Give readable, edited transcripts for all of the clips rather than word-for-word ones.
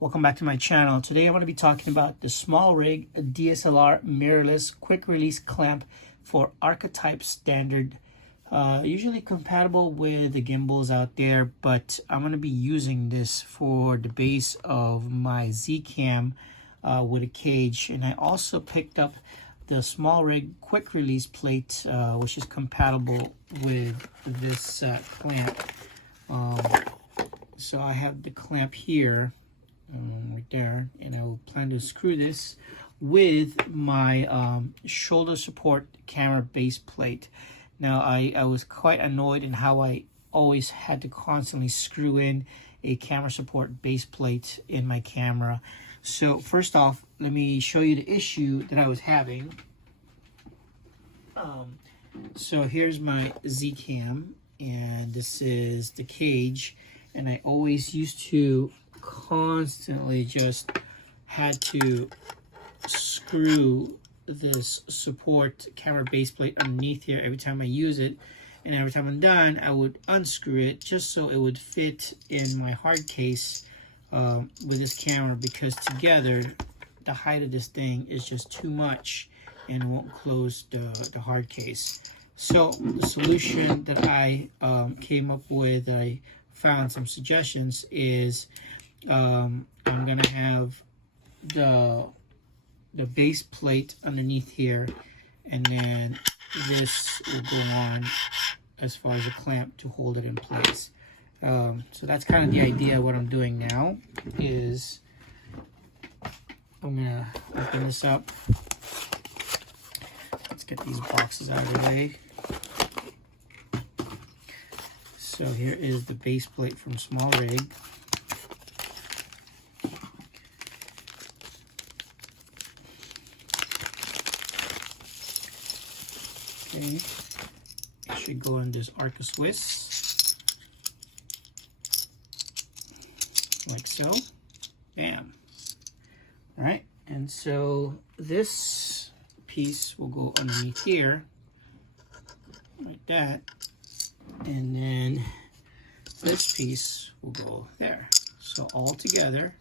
Welcome back to my channel. Today I want to be talking about the Smallrig DSLR mirrorless quick release clamp for Arca type standard. Usually compatible with the gimbals out there, but I'm going to be using this for the base of my Zcam with a cage. And I also picked up the Smallrig quick release plate, which is compatible with this clamp. So I have the clamp here. Right there, and I will plan to screw this with my shoulder support camera base plate. Now I was quite annoyed in how I always had to constantly screw in a camera support base plate in my camera. So first off, let me show you the issue that I was having. So here's my Zcam, and this is the cage, and I always used to constantly just had to screw this support camera base plate underneath here every time I use it, and every time I'm done I would unscrew it just so it would fit in my hard case with this camera, because together the height of this thing is just too much and won't close the hard case. So the solution that I came up with, I found some suggestions, is I'm gonna have the base plate underneath here, and then this will go on as far as a clamp to hold it in place. So that's kind of the idea. What I'm doing now is I'm gonna open this up. Let's get these boxes out of the way. So here is the base plate from Smallrig. Okay, it should go in this Arca Swiss, like so. Bam. All right, and so this piece will go underneath here, like that, and then this piece will go there. So all together,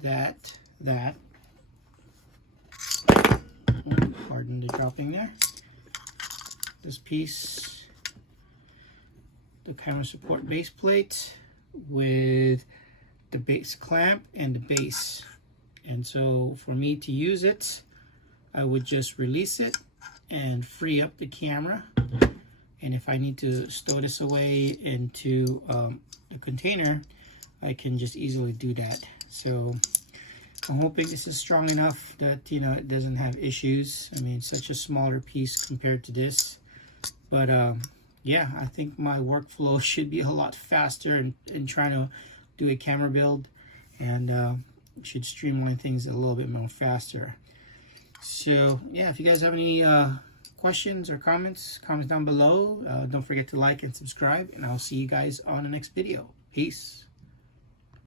that. Pardon the dropping there. This piece, the camera support base plate with the base clamp and the base. And so for me to use it, I would just release it and free up the camera. And if I need to stow this away into the container, I can just easily do that. So I'm hoping this is strong enough that, you know, it doesn't have issues. I mean, such a smaller piece compared to this. But yeah, I think my workflow should be a lot faster in trying to do a camera build, and should streamline things a little bit more faster. So yeah, if you guys have any questions or comments down below. Don't forget to like and subscribe, and I'll see you guys on the next video. Peace.